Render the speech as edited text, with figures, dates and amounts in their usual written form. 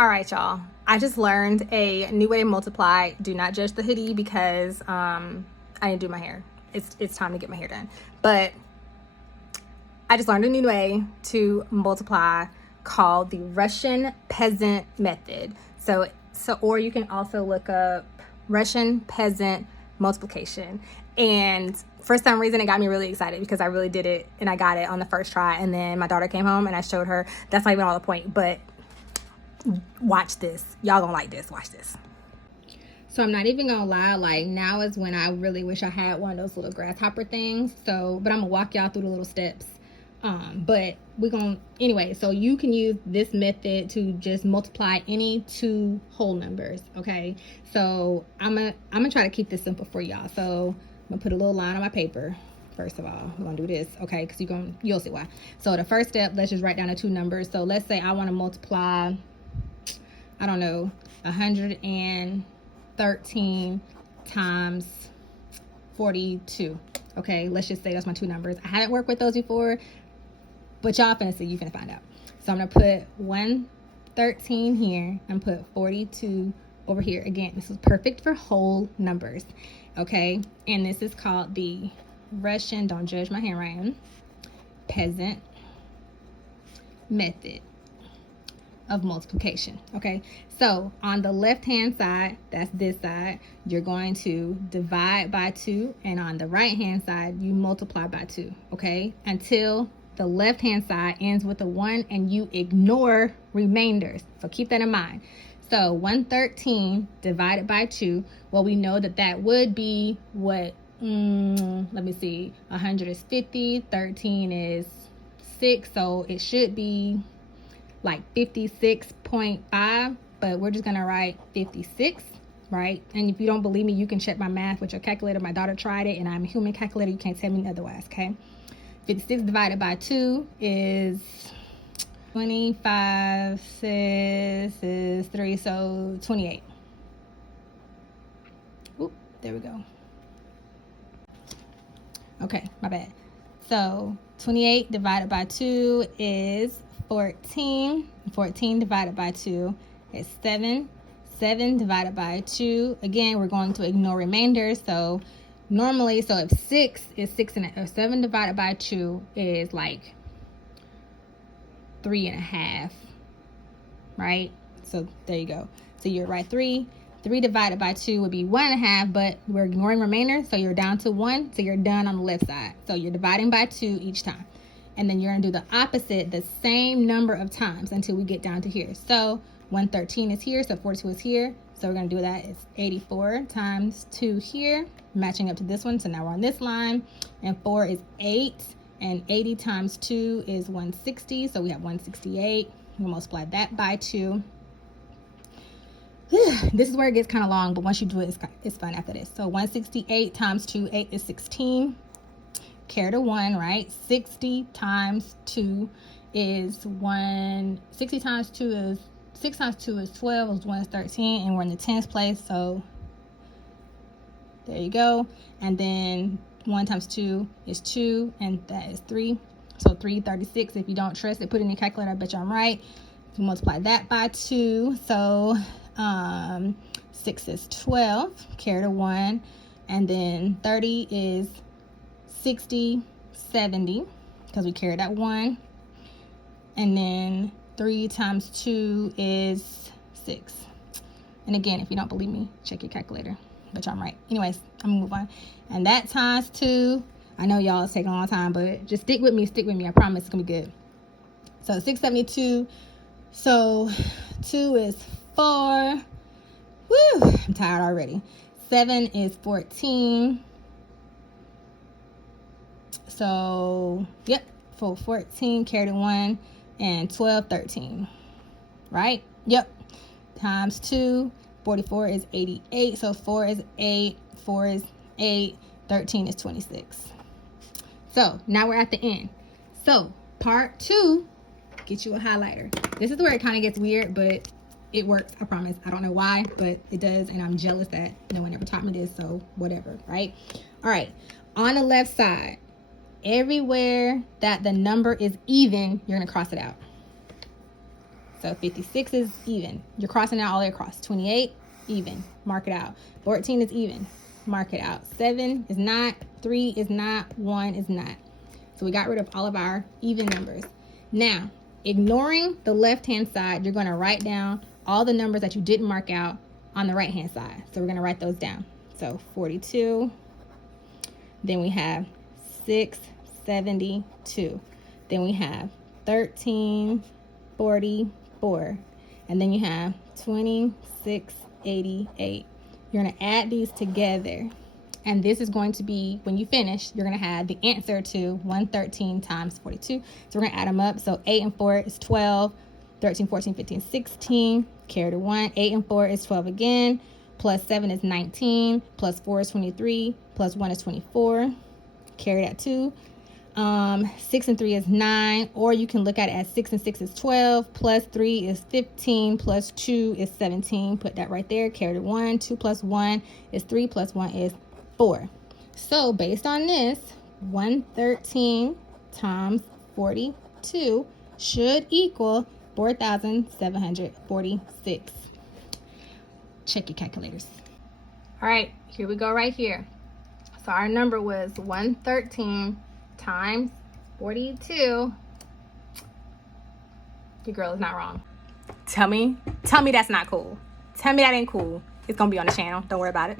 All right, y'all. I just learned a new way to multiply. Do not judge the hoodie because I didn't do my hair. It's time to get my hair done. But I just learned a new way to multiply called the Russian peasant method. Or you can also look up Russian peasant multiplication. And for some reason, it got me really excited because I really did it and I got it on the first try. And then my daughter came home and I showed her. That's not even all the point, but watch this. Y'all gonna like this. Watch this. So I'm not even gonna lie, like now is when I really wish I had one of those little grasshopper things. But I'm gonna walk y'all through the little steps. But we're gonna anyway, so you can use this method to just multiply any two whole numbers. Okay, so I'm gonna try to keep this simple for y'all. So I'm gonna put a little line on my paper. First of all, I'm gonna do this, okay, because you'll see why. So the first step, let's just write down the two numbers. So let's say I want to multiply, I don't know, 113 times 42. Okay, let's just say that's my two numbers. I haven't worked with those before, but y'all finna see, you finna find out. So I'm gonna put 113 here and put 42 over here. Again, this is perfect for whole numbers, okay? And this is called the Russian, don't judge my handwriting, peasant method of multiplication. Okay, so on the left hand side, that's this side, you're going to divide by 2, and on the right hand side you multiply by 2, okay, until the left hand side ends with a 1 and you ignore remainders. So keep that in mind. So 113 divided by 2, well, we know that would be what, let me see, 100 is 50, 13 is 6, so it should be like 56.5, but we're just gonna write 56, right? And if you don't believe me, you can check my math with your calculator. My daughter tried it and I'm a human calculator, you can't tell me otherwise. Okay, 56 divided by 2 is 25, 6 is 3, so 28. Oop, there we go. Okay, my bad. So 28 divided by 2 is 14. 14 divided by 2 is 7. 7 divided by 2, again, we're going to ignore remainders. So normally, so if 6 is 6 and if 7 divided by 2 is like 3.5, right? So there you go. So you're right, 3 divided by 2 would be 1.5, but we're ignoring remainders, so you're down to 1, so you're done on the left side. So you're dividing by 2 each time. And then you're gonna do the opposite the same number of times until we get down to here. So 113 is here, so 42 is here. So we're gonna do that. It's 84 times 2 here, matching up to this one. So now we're on this line. And 4 is 8, and 80 times 2 is 160. So we have 168. We'll multiply that by 2. This is where it gets kind of long, but once you do it, it's fun after this. So 168 times 2, 8 is 16. Carry the 1, right? 60 times 2 is 1. 60 times 2 is 6 times 2 is 12. Is 1 is 13, and we're in the 10th place. So there you go. And then 1 times 2 is 2, and that is 3. So 336. If you don't trust it, put it in your calculator. I bet you I'm right. You multiply that by 2. So 6 is 12. Carry the 1, and then 30 is 60, 70, because we carried that 1. And then 3 times 2 is 6. And again, if you don't believe me, check your calculator. Bet you I'm right. Anyways, I'm gonna move on. And that times 2, I know y'all it's taking a long time, but just stick with me. I promise it's gonna be good. So 672. So 2 is 4. Woo! I'm tired already. 7 is 14. So, yep, for 14, carry the 1, and 12, 13, right? Yep, times 2, 44 is 88, so 4 is 8, 4 is 8, 13 is 26. So, now we're at the end. So, part 2, get you a highlighter. This is where it kind of gets weird, but it works, I promise. I don't know why, but it does, and I'm jealous that no one ever taught me this, so whatever, right? All right, on the left side, everywhere that the number is even, you're gonna cross it out. So 56 is even. You're crossing out all the way across. 28, even. Mark it out. 14 is even. Mark it out. 7 is not. 3 is not. 1 is not. So we got rid of all of our even numbers. Now, ignoring the left-hand side, you're going to write down all the numbers that you didn't mark out on the right-hand side. So we're going to write those down. So 42. Then we have 672. Then we have 1344. And then you have 2688. You're going to add these together. And this is going to be, when you finish, you're going to have the answer to 113 times 42. So we're going to add them up. So 8 and 4 is 12. 13, 14, 15, 16. Carry the 1. 8 and 4 is 12 again. Plus 7 is 19. Plus 4 is 23. Plus 1 is 24. Carry that 2. 6 and 3 is 9. Or you can look at it as 6 and 6 is 12. Plus 3 is 15. Plus 2 is 17. Put that right there. Carry the 1. 2 plus 1 is 3. Plus 1 is 4. So based on this, 113 times 42 should equal 4,746. Check your calculators. All right, here we go right here. So our number was 113 times 42. Your girl is not wrong. Tell me that's not cool. Tell me that ain't cool. It's gonna be on the channel. Don't worry about it.